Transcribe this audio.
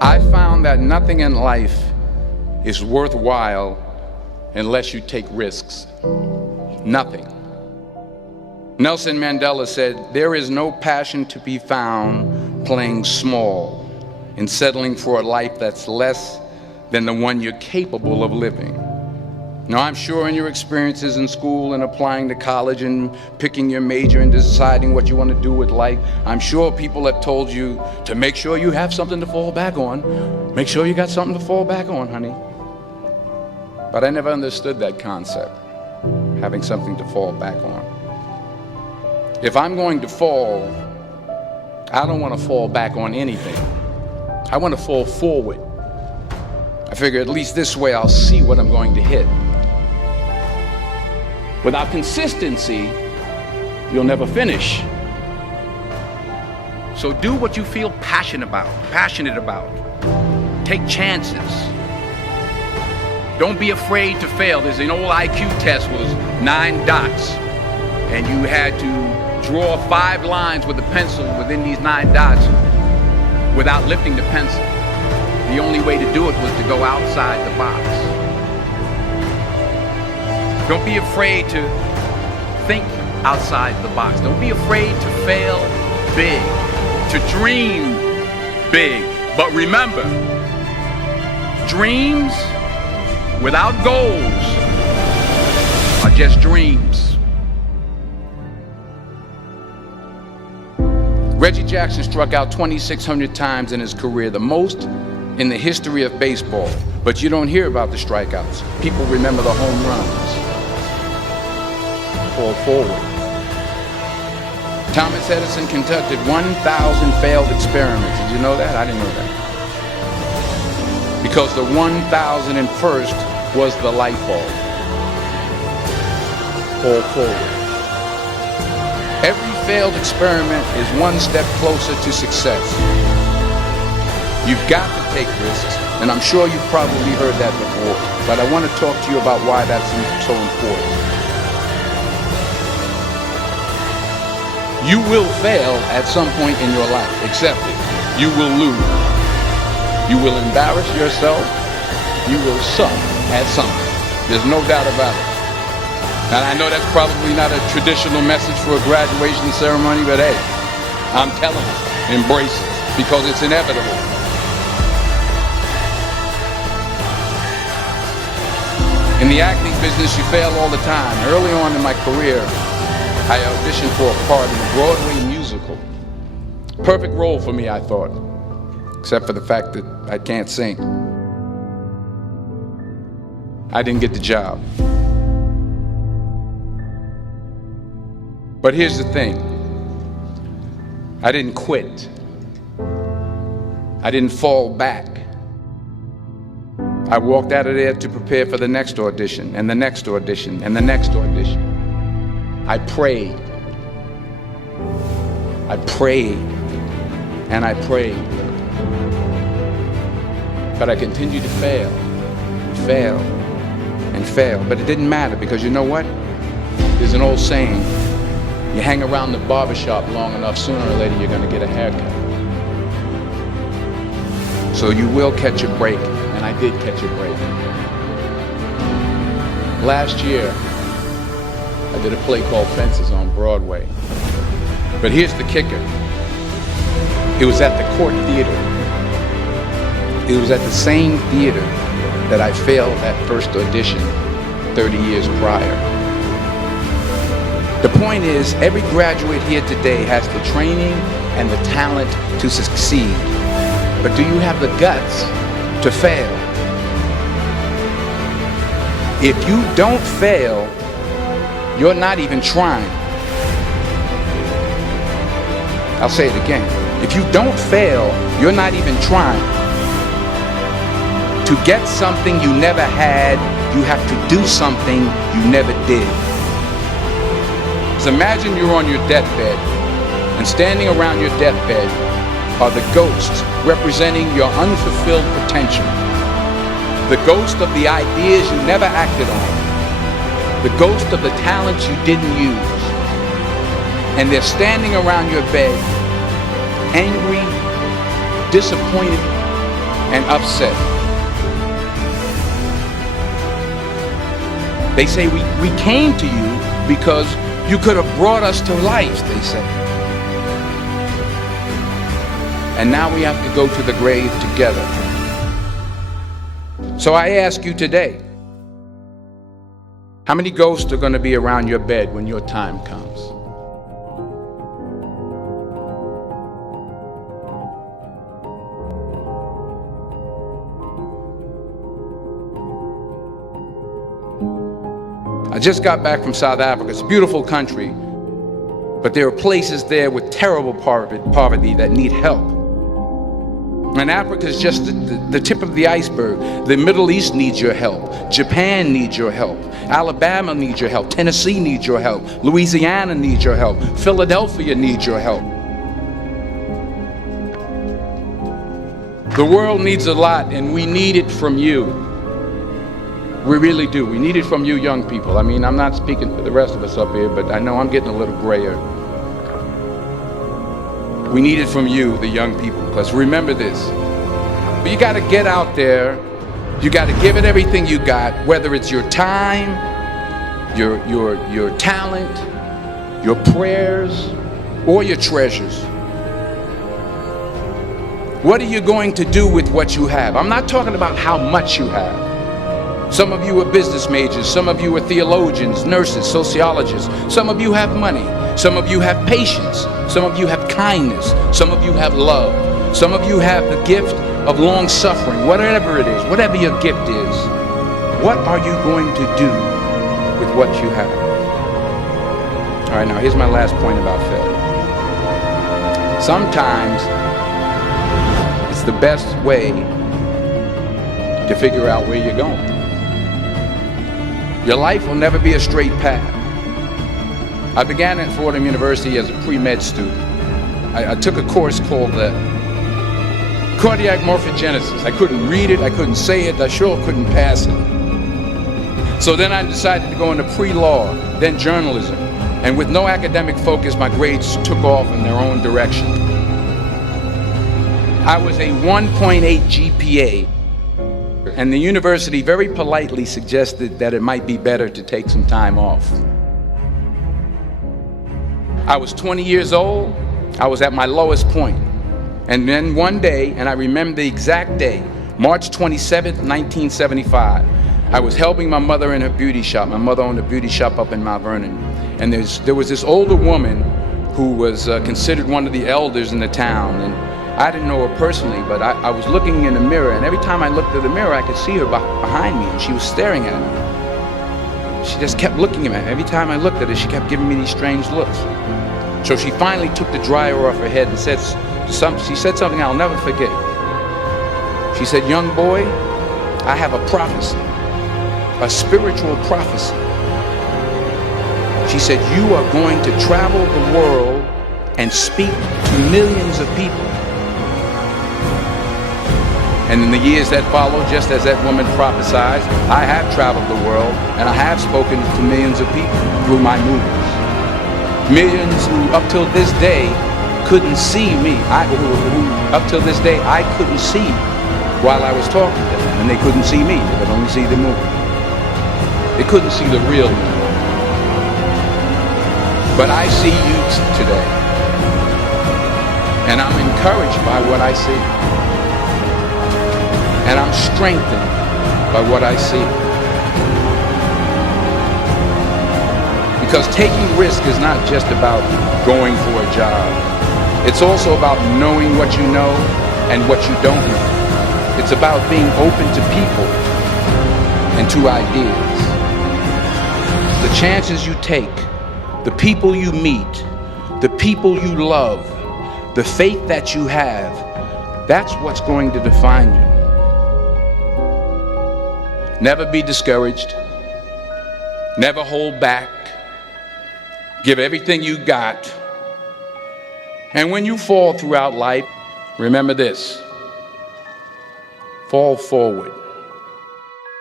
I found that nothing in life is worthwhile unless you take risks. Nothing. Nelson Mandela said, "There is no passion to be found playing small and settling for a life that's less than the one you're capable of living." Now, I'm sure in your experiences in school and applying to college and picking your major and deciding what you want to do with life, I'm sure people have told you to make sure you have something to fall back on. Make sure you got something to fall back on, honey. But I never understood that concept, having something to fall back on. If I'm going to fall, I don't want to fall back on anything. I want to fall forward. I figure at least this way I'll see what I'm going to hit. Without consistency, you'll never finish. So do what you feel passionate about. Take chances. Don't be afraid to fail. There's an old IQ test was 9 dots, and you had to draw 5 lines with a pencil within these 9 dots without lifting the pencil. The only way to do it was to go outside the box. Don't be afraid to think outside the box. Don't be afraid to fail big, to dream big. But remember, dreams without goals are just dreams. Reggie Jackson struck out 2,600 times in his career, the most in the history of baseball. But you don't hear about the strikeouts. People remember the home runs. Fall forward. Thomas Edison conducted 1,000 failed experiments. Did you know that? I didn't know that. Because the 1,001st was the light bulb. Fall forward. Every failed experiment is one step closer to success. You've got to take risks, and I'm sure you've probably heard that before, but I want to talk to you about why that's so important. You will fail at some point in your life. Accept it. You will lose. You will embarrass yourself. You will suck at something. There's no doubt about it. And I know that's probably not a traditional message for a graduation ceremony, but hey, I'm telling you, embrace it, because it's inevitable. In the acting business, you fail all the time. Early on in my career, I auditioned for a part in a Broadway musical. Perfect role for me, I thought, except for the fact that I can't sing. I didn't get the job. But here's the thing. I didn't quit. I didn't fall back. I walked out of there to prepare for the next audition, and the next audition, and the next audition. I prayed. I prayed, and I prayed. But I continued to fail, and fail. But it didn't matter, because you know what? There's an old saying, you hang around the barbershop long enough, sooner or later you're gonna get a haircut. So you will catch a break, and I did catch a break. Last year, I did a play called Fences on Broadway. But here's the kicker. It was at the Court Theater. It was at the same theater that I failed that first audition 30 years prior. The point is, every graduate here today has the training and the talent to succeed. But do you have the guts to fail? If you don't fail, you're not even trying. I'll say it again. If you don't fail, you're not even trying. To get something you never had, you have to do something you never did. So imagine you're on your deathbed, and standing around your deathbed are the ghosts representing your unfulfilled potential. The ghost of the ideas you never acted on. The ghost of the talents you didn't use. And they're standing around your bed, angry, disappointed, and upset. They say we came to you because you could have brought us to life, they say. And now we have to go to the grave together. So I ask you today, how many ghosts are going to be around your bed when your time comes? I just got back from South Africa. It's a beautiful country, but there are places there with terrible poverty that need help. And Africa is just the tip of the iceberg. The Middle East needs your help. Japan needs your help. Alabama needs your help. Tennessee needs your help. Louisiana needs your help. Philadelphia needs your help. The world needs a lot, and we need it from you. We really do. We need it from you young people. I mean, I'm not speaking for the rest of us up here, but I know I'm getting a little grayer. We need it from you, the young people, because remember this. You got to get out there. You got to give it everything you got, whether it's your time, your talent, your prayers, or your treasures. What are you going to do with what you have? I'm not talking about how much you have. Some of you are business majors, some of you are theologians, nurses, sociologists. Some of you have money, some of you have patience, some of you have kindness, some of you have love, some of you have the gift of long suffering. Whatever it is, whatever your gift is, what are you going to do with what you have? All right, now here's my last point about failure. Sometimes it's the best way to figure out where you're going. Your life will never be a straight path. I began at Fordham University as a pre-med student. I took a course called cardiac morphogenesis. I couldn't read it, I couldn't say it, I sure couldn't pass it. So then I decided to go into pre-law, then journalism. And with no academic focus, my grades took off in their own direction. I was a 1.8 GPA. And the university very politely suggested that it might be better to take some time off. I was 20 years old. I was at my lowest point. And then one day, and I remember the exact day, March 27th, 1975, I was helping my mother in her beauty shop. My mother owned a beauty shop up in Mount Vernon. And there was this older woman who was considered one of the elders in the town. And I didn't know her personally, but I was looking in the mirror, and every time I looked at the mirror, I could see her behind me, and she was staring at me. She just kept looking at me. Every time I looked at her, she kept giving me these strange looks. So she finally took the dryer off her head and she said something I'll never forget. She said, "Young boy, I have a prophecy, a spiritual prophecy." She said, "You are going to travel the world and speak to millions of people." And in the years that followed, just as that woman prophesied, I have traveled the world and I have spoken to millions of people through my movies. Millions who up till this day couldn't see me. Who up till this day I couldn't see while I was talking to them. And they couldn't see me, they could only see the movie. They couldn't see the real me. But I see you today. And I'm encouraged by what I see. And I'm strengthened by what I see. Because taking risk is not just about going for a job. It's also about knowing what you know and what you don't know. It's about being open to people and to ideas. The chances you take, the people you meet, the people you love, the faith that you have, that's what's going to define you. Never be discouraged. Never hold back. Give everything you got. And when you fall throughout life, remember this: fall forward.